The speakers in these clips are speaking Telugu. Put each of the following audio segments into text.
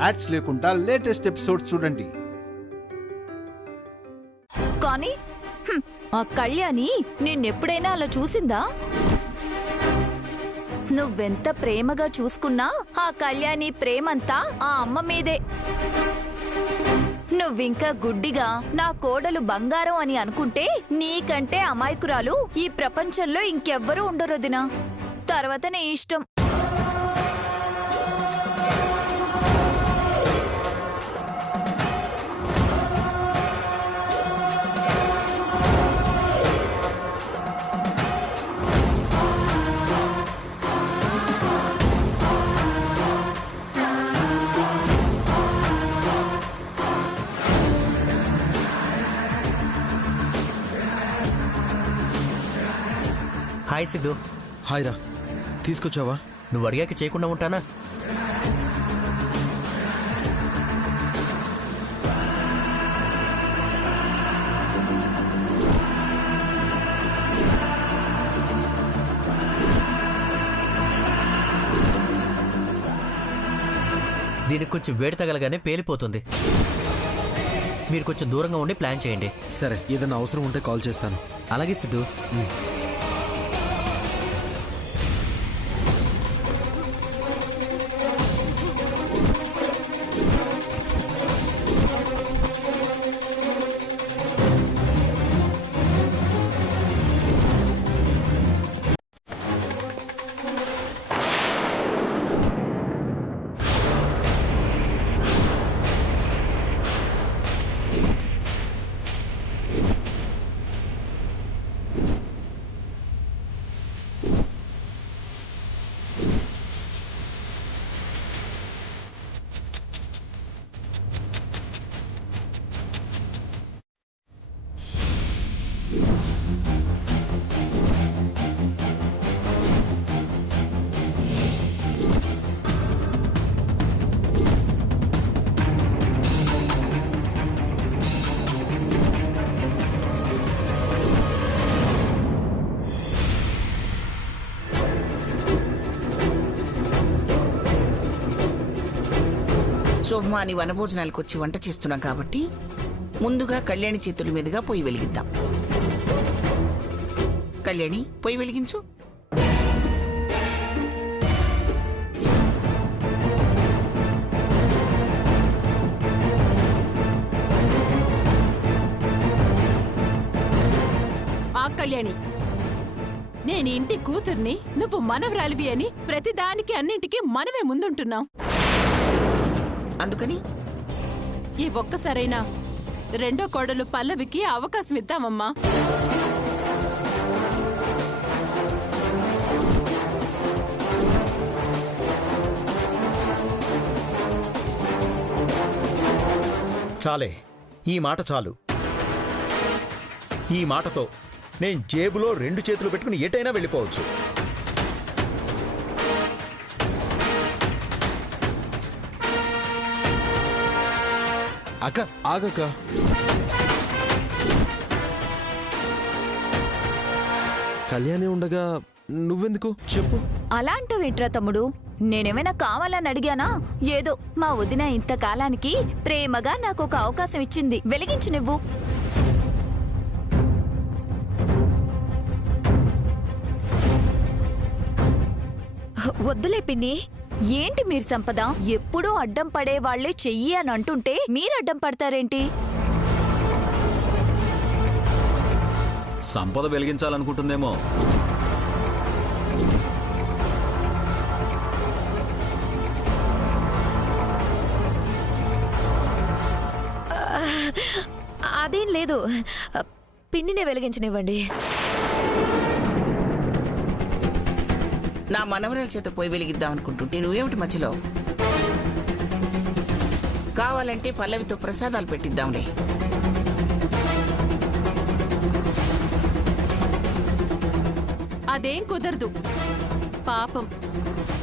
యాడ్స్ లేకుండా లేటెస్ట్ ఎపిసోడ్స్ చూడండి. కానీ ఆ కళ్యాణి నిన్నెప్పుడైనా అలా చూసిందా? నువ్వెంత ప్రేమగా చూసుకున్నా ఆ కళ్యాణి ప్రేమంతా ఆ అమ్మ మీదే. నువ్వింకా గుడ్డిగా నా కోడలు బంగారం అని అనుకుంటే నీకంటే అమాయకురాలు ఈ ప్రపంచంలో ఇంకెవ్వరూ ఉండరు వదినా. తర్వాత నీ ఇష్టం. హాయ్ సిద్ధు. హాయ్ రా, తీసుకొచ్చావా? నువ్వు అడిగాక చేయకుండా ఉంటానా? దీనికి కొంచెం వేడి తగలగానే పేలిపోతుంది. మీరు కొంచెం దూరంగా ఉండి ప్లాన్ చేయండి. సరే, ఏదైనా అవసరం ఉంటే కాల్ చేస్తాను. అలాగే సిద్ధు. శోభమాని వనభోజనాలకు వచ్చి వంట చేస్తున్నాం కాబట్టి ముందుగా కళ్యాణి చేతుల మీదుగా పొయ్యి వెలిగిద్దాం. కళ్యాణి, పొయ్యి వెలిగించు. ఆ కళ్యాణి, నేను ఇంటి కూతుర్ని, నువ్వు మనవరాలివి అని ప్రతిదానికి అన్నింటికి మనమే ముందుంటున్నాం. అందుకని ఈ ఒక్కసారైనా రెండో కోడలు పల్లవికి అవకాశం ఇద్దామమ్మా. చాలే, ఈ మాట చాలు. ఈ మాటతో నేను జేబులో 2 చేతులు పెట్టుకుని ఎటైనా వెళ్ళిపోవచ్చు. అక్క, ఆగక్క. కళ్యాణి ఉండగా నువ్వెందుకు చెప్పు? అలా అంటావేంట్రా తమ్ముడు? నేనేమైనా కావాలని అడిగానా? ఏదో మా వదిన ఇంతకాలానికి ప్రేమగా నాకొక అవకాశం ఇచ్చింది, వెలిగించు నువ్వు. వద్దులే పిన్ని. ఏంటి మీరు సంపద? ఎప్పుడూ అడ్డం పడేవాళ్లే చెయ్యి అని అంటుంటే మీరు అడ్డం పడతారేంటి? సంపద వెలిగించాలనుకుంటుందేమో. అదేం లేదు, పిన్నినే వెలిగించనివ్వండి. నా మనవరాల చేత పొయ్యి వెలిగిద్దాం అనుకుంటుంటే నువ్వేమిటి మధ్యలో? కావాలంటే పల్లవితో ప్రసాదాలు పెట్టిద్దాంలే. అదేం కుదరదు. పాపం,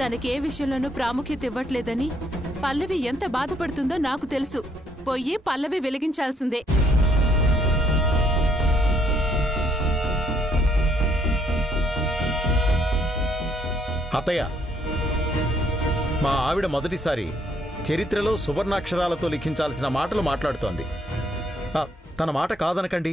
తనకే విషయంలోనూ ప్రాముఖ్యత ఇవ్వట్లేదని పల్లవి ఎంత బాధపడుతుందో నాకు తెలుసు. పొయ్యి పల్లవి వెలిగించాల్సిందే. అత్తయ్య, మా ఆవిడ మొదటిసారి చరిత్రలో సువర్ణాక్షరాలతో లిఖించాల్సిన మాటలు మాట్లాడుతోంది. తన మాట కాదనకండి.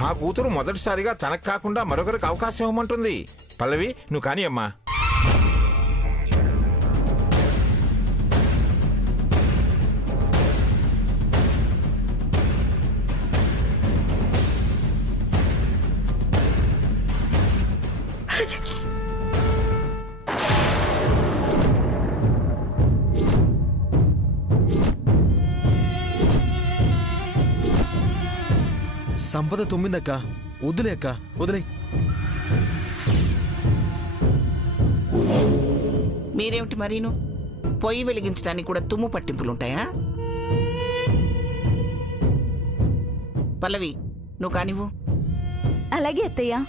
నా కూతురు మొదటిసారిగా తనకు కాకుండా మరొకరికి అవకాశం ఇవ్వమంటుంది. పల్లవి, నువ్వు కానీ అమ్మా. సంపద తుమ్మిందక్క, వద్దులే అక్క, వదిలే. మీరేమిటి మరీను? పొయ్యి వెలిగించడానికి కూడా తుమ్ము పట్టింపులుంటాయా? పల్లవి, నువ్వు కానివ్వు. అలాగే అత్తయ్య.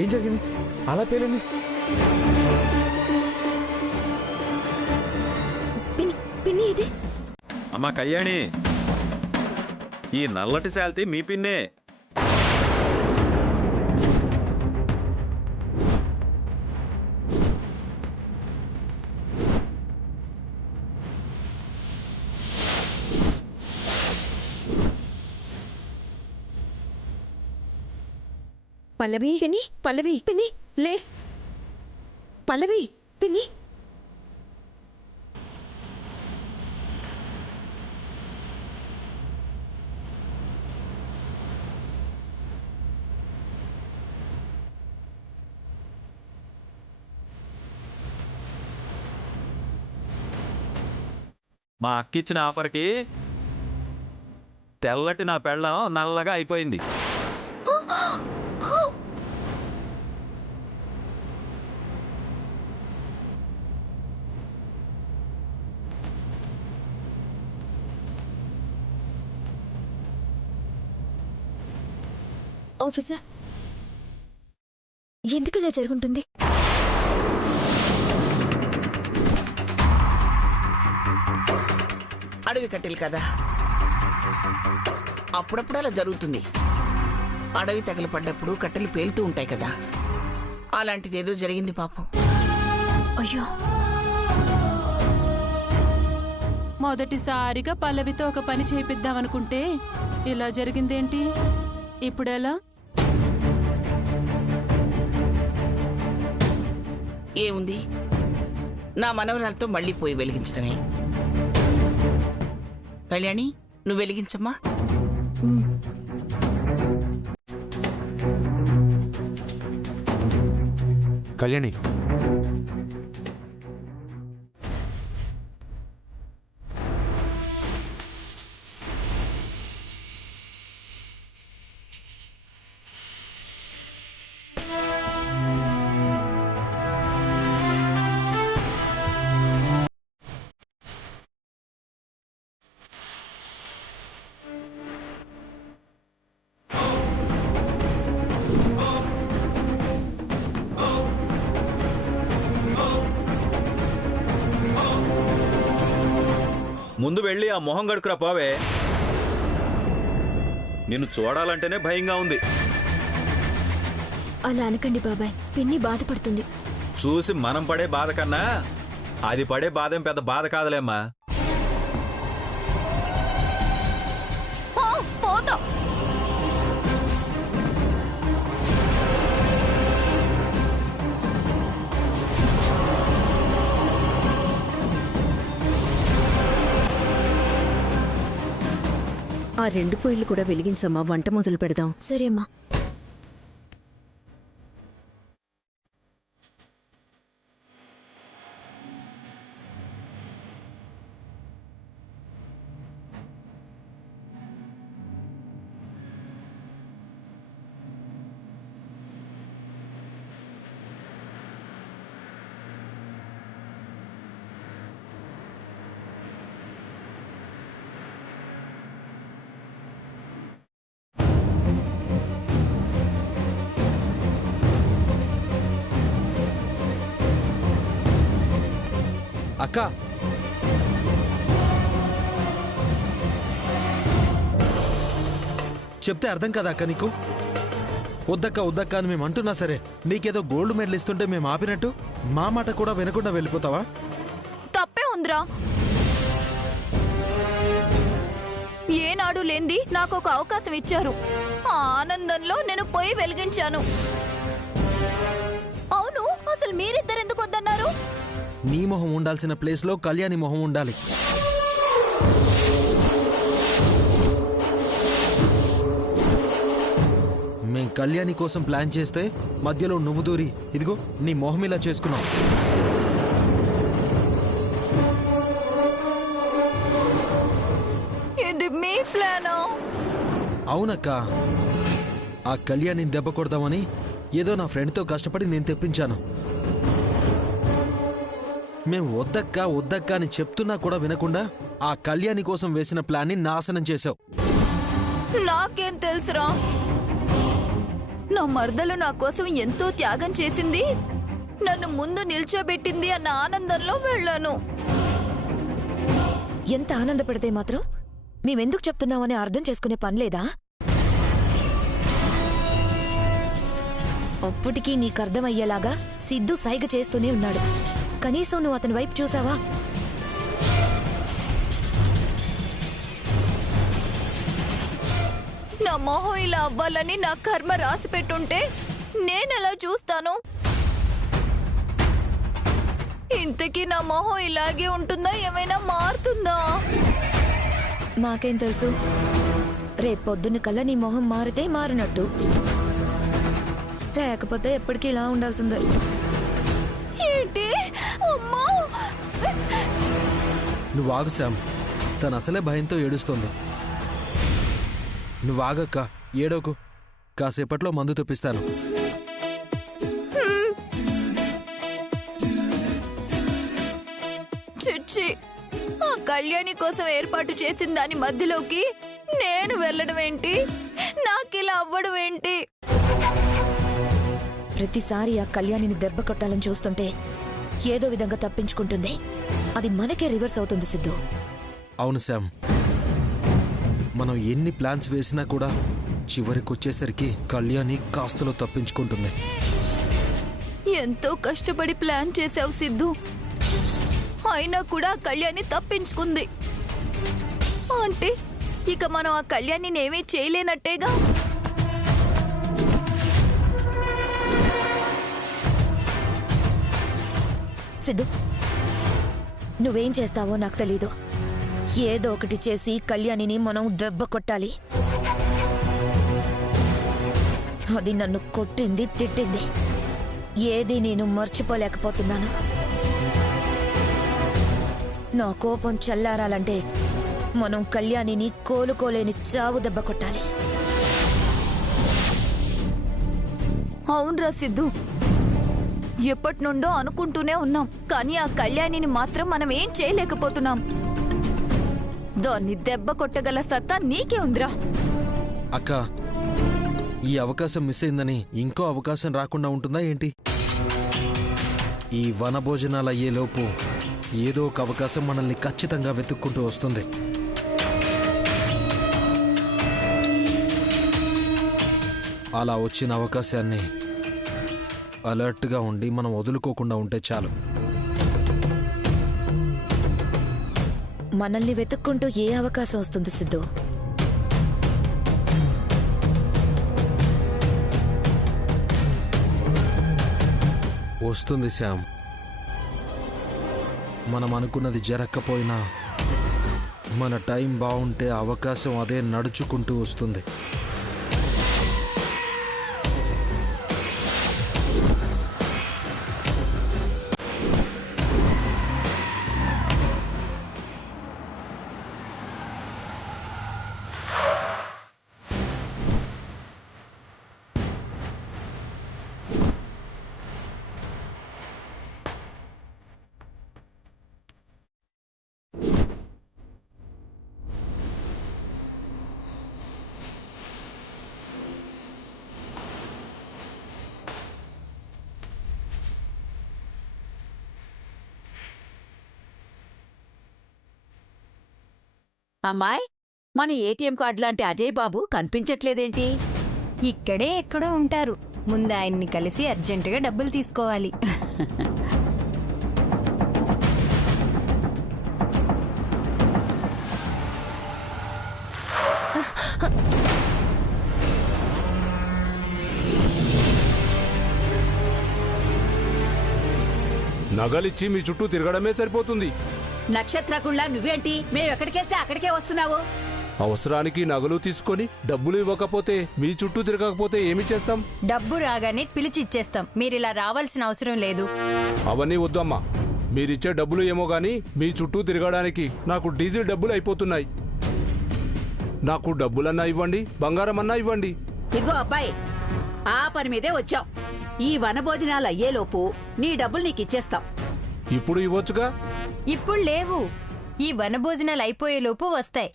ఏం జరిగింది? అలా పేలింది. పిన్ని ఇది. అమ్మా కళ్యాణి, ఈ నల్లటి శాల్తీ మీ పిన్నే. పల్లవి, పిన్ని, పల్లవి, పిన్ని, లే. పల్లవి, పిన్ని. మా అక్కిచ్చిన ఆఫర్కి తెల్లటి నా పెళ్ళం నల్లగా అయిపోయింది. ఆఫీసర్, ఎందుకు ఇలా జరుగుతుంది? అడవి కట్టెలు కదా, అప్పుడప్పుడు అలా జరుగుతుంది. అడవి తగిలిపడ్డప్పుడు కట్టెలు పేలుతూ ఉంటాయి కదా, అలాంటిది ఏదో జరిగింది పాపం. అయ్యో, మొదటిసారిగా పల్లవితో ఒక పని చేయిద్దామనుకుంటే ఇలా జరిగిందేంటి? ఇప్పుడెలా? ఏముంది, నా మనవరాలతో మళ్ళీ పోయి వెలిగించడమే. కళ్యాణి, నువ్వు వెలిగించమ్మా. కళ్యాణి, ముందు వెళ్ళి ఆ మొహం గడుకురా పోవే. నిన్ను చూడాలంటేనే భయంగా ఉంది. అలా అనకండి బాబాయ్, పిన్ని బాధపడుతుంది. చూసి మనం పడే బాధ కన్నా అది పడే బాధేం పెద్ద బాధ కాదులేమ్మా. పోతా. ఆ 2 పొయ్యిలు కూడా వెలిగించమ్మా, వంట మొదలు పెడదాం. సరే అమ్మా. అక్క, చెప్తే అర్థం కదా అక్క నీకు? వద్దక్క వద్దక్క అని మేము అంటున్నా సరే, నీకేదో గోల్డ్ మెడల్ ఇస్తుంటే మేము ఆపినట్టు మా మాట కూడా వినకుండా వెళ్ళిపోతావా? తప్పే ఉందిరా. ఏనాడు లేంది నాకు ఒక అవకాశం ఇచ్చారు. ఆ ఆనందంలో నేను పోయి వెలిగించాను. అవును, అసలు మీరిద్దరెందుకు వద్దన్నారు? నీ మొహం ఉండాల్సిన ప్లేస్లో కళ్యాణి మొహం ఉండాలి. మేం కళ్యాణి కోసం ప్లాన్ చేస్తే మధ్యలో నువ్వు దూరి ఇదిగో నీ మొహం ఇలా చేసుకున్నావు. ఇది మీ ప్లానా? అవునక్క, ఆ కళ్యాణిని దెబ్బ కొడదామని ఏదో నా ఫ్రెండ్తో కష్టపడి నేను తెప్పించాను. మేం వద్దక్క వద్దక్క అని చెప్తున్నా కూడా వినకుండా ఆ కళ్యాణి కోసం వేసిన ప్లాన్ని నాశనం చేశావు. నాకేం తెలుసురా? నా మరదలు నా కోసం ఎంతో త్యాగం చేసింది, నన్ను ముందు నిల్చోబెట్టింది అన్న ఆనందంలో వెళ్ళాను. ఎంత ఆనందపడితే మాత్రం మేమెందుకు చెప్తున్నామని అర్థం చేసుకునే పనిలేదా? అప్పటికీ నీకర్థమయ్యేలాగా సిద్ధు సైగ చేస్తూనే ఉన్నాడు. కనీసం నువ్వు అతని వైపు చూసావా? నా మొహం ఇలా అవ్వాలని నా కర్మ రాసి పెట్టుంటే నేనెలా చూస్తాను? ఇంతకీ నా మొహం ఇలాగే ఉంటుందా, ఏమైనా మారుతుందా? మాకేం తెలుసు? రేపొద్దున కల్లా నీ మొహం మారితే మారినట్టు, లేకపోతే ఎప్పటికీ ఇలా ఉండాల్సిందే. ఏంటి అమ్మా? నువ్వు ఆగు శామ్, తను అసలే భయంతో ఏడుస్తోంది. నువ్వు ఆగక్క, ఏడోకు. కాసేపట్లో మందు తెప్పిస్తాను. చిచ్చి, ఆ కళ్యాణి కోసం ఏర్పాటు చేసిన దాని మధ్యలోకి నేను వెళ్ళడం ఏంటి? నాకిలా అవ్వడం ఏంటి? ప్రతిసారి ఆ కళ్యాణిని దెబ్బ కొట్టాలని చూస్తుంటే ఏదో విధంగా తప్పించుకుంటుంది. అది మనకే రివర్స్ అవుతుంది సిద్ధు. అవును శామ్, మనం ఎన్ని ప్లాన్స్ వేసినా కూడా చివరికొచ్చేసరికి కళ్యాణి కాస్తలో తప్పించుకుంటుంది. ఎంతో కష్టపడి ప్లాన్ చేసావు సిద్ధు, అయినా కూడా ఆ కళ్యాణి తప్పించుకుంది అంటే ఇక మనం ఆ కళ్యాణిని ఏమీ చేయలేనట్టేగా. సిద్ధు, నువ్వేం చేస్తావో నాకు తెలీదు. ఏదో ఒకటి చేసి కళ్యాణిని మనం దెబ్బ కొట్టాలి. అది నన్ను కొట్టింది, తిట్టింది, ఏది నేను మర్చిపోలేకపోతున్నాను. నా కోపం చల్లారాలంటే మనం కళ్యాణిని కోలుకోలేని చావు దెబ్బ కొట్టాలి. అవునరా సిద్ధు, ఎప్పటి నుండో అనుకుంటూనే ఉన్నాం, కానీ ఆ కళ్యాణిని మాత్రం మనం ఏం చేయలేకపోతున్నాం. దాన్ని దెబ్బ కొట్టగల సత్తా నీకే ఉందిరా. అక్క, ఈ అవకాశం మిస్ అయిందని ఇంకో అవకాశం రాకుండా ఉంటుందా ఏంటి? ఈ వనభోజనాలు అయ్యేలోపు ఏదో ఒక అవకాశం మనల్ని ఖచ్చితంగా వెతుక్కుంటూ వస్తుంది. అలా వచ్చిన అవకాశాన్ని అలర్ట్గా ఉండి మనం వదులుకోకుండా ఉంటే చాలు. మనల్ని వెతుక్కుంటూ ఏ అవకాశం వస్తుంది సిద్ధు? వస్తుంది శ్యామ్. మనం అనుకున్నది జరగకపోయినా మన టైం బాగుంటే అవకాశం అదే నడుచుకుంటూ వస్తుంది. అమ్మాయ్, మన ఏటీఎం కార్డు లాంటి అజయ్ బాబు కనిపించట్లేదేంటి? ఇక్కడే ఎక్కడో ఉంటారు. ముందు ఆయన్ని కలిసి అర్జెంటుగా డబ్బులు తీసుకోవాలి. నగలిచ్చి మీ చుట్టూ తిరగడమే సరిపోతుంది. నక్షత్రకుళ్ళ నువ్వేంటి మేమెక్కడికెళ్తే అక్కడికే వస్తున్నావు? అవసరానికి నగలు తీసుకొని డబ్బులు ఇవ్వకపోతే మీ చుట్టూ తిరగకపోతే ఏమి చేస్తాం? డబ్బు రాగానే పిలిచి ఇచ్చేస్తాం. మీరిలా రావాల్సిన అవసరం లేదు. అవన్నీ వద్దమ్మా. మీరిచ్చే డబ్బులు ఏమో గాని మీ చుట్టూ తిరగడానికి నాకు డీజిల్ డబ్బులు అయిపోతున్నాయి. నాకు డబ్బులన్నా ఇవ్వండి, బంగారం అన్నా ఇవ్వండి. ఇగో అబ్బాయి, ఆ పని మీదే వచ్చాం. ఈ వనభోజనాలు అయ్యేలోపు నీ డబ్బులు నీకిచ్చేస్తాం. ఇప్పుడు ఇవ్వచ్చుగా? ఇప్పుడు లేవు. ఈ వనభోజనాలు అయిపోయేలోపు వస్తాయి.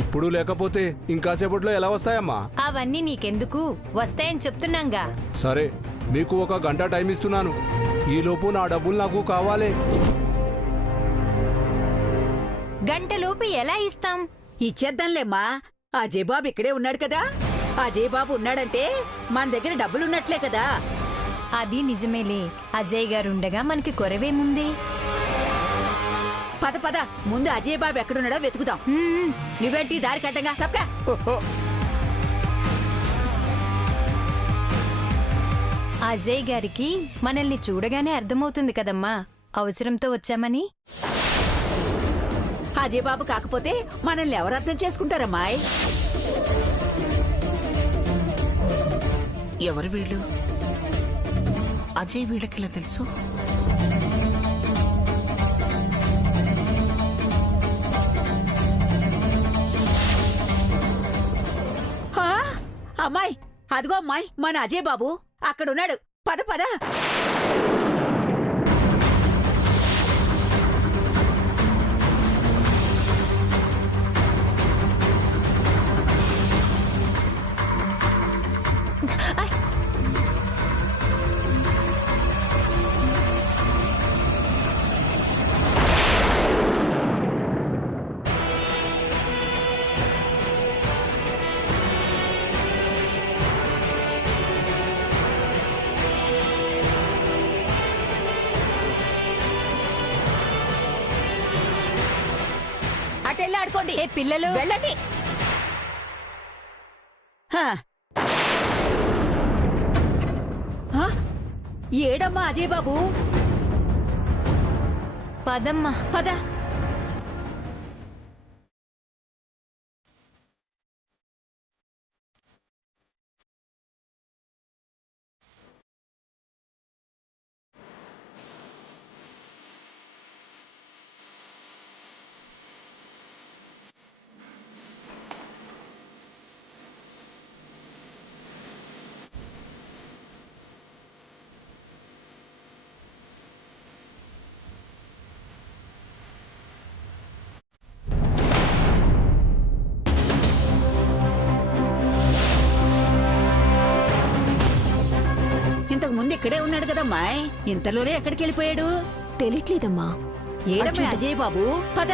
ఇప్పుడు లేకపోతే ఇంకాసేపట్లో ఎలా వస్తాయమ్మా? అవన్నీ నీకెందుకు, వస్తాయని చెప్తున్నాంగా. సరే, మీకు 1 గంట టైం ఇస్తున్నాను. ఈలోపు నా డబ్బులు నాకు కావాలి. గంటలోపు ఎలా ఇస్తాం? ఇచ్చేద్దాంలేమ్మా. ఆ జయబాబు ఇక్కడే ఉన్నాడు కదా. ఆ జయబాబు ఉన్నాడంటే మన దగ్గర డబ్బులున్నట్లే కదా. అది నిజమేలే. అజయ్ గారుండగా మనకి కొరవేముంది? పద పద, ముందు అజయ్ బాబు ఎక్కడున్నాడో వెతుకుదాం. నువ్వేంటి దారి కట్టంగా తప్ప. అజయ్ గారికి మనల్ని చూడగానే అర్థమవుతుంది కదమ్మా అవసరంతో వచ్చామని. అజయ్ బాబు కాకపోతే మనల్ని ఎవరు అర్థం చేసుకుంటారమ్మాయ్? ఎవరు వీళ్ళు? అజయ్ వీళ్ళకిలా తెలుసు? అమ్మాయి, అదిగో అమ్మాయి, మన అజయ్ బాబు అక్కడున్నాడు. పద పద. ఆడుకోండి. ఏ పిల్లలు వెళ్ళండి. ఏడమ్మా అజయ్ బాబు? పదమ్మా. పద. ఇంతకు ముందు ఇక్కడే ఉన్నాడు కదమ్మా, ఇంతలోనే ఎక్కడికి వెళ్ళిపోయాడు? తెలియట్లేదమ్మా. ఏడమ్మా అజయ్ బాబు? పద.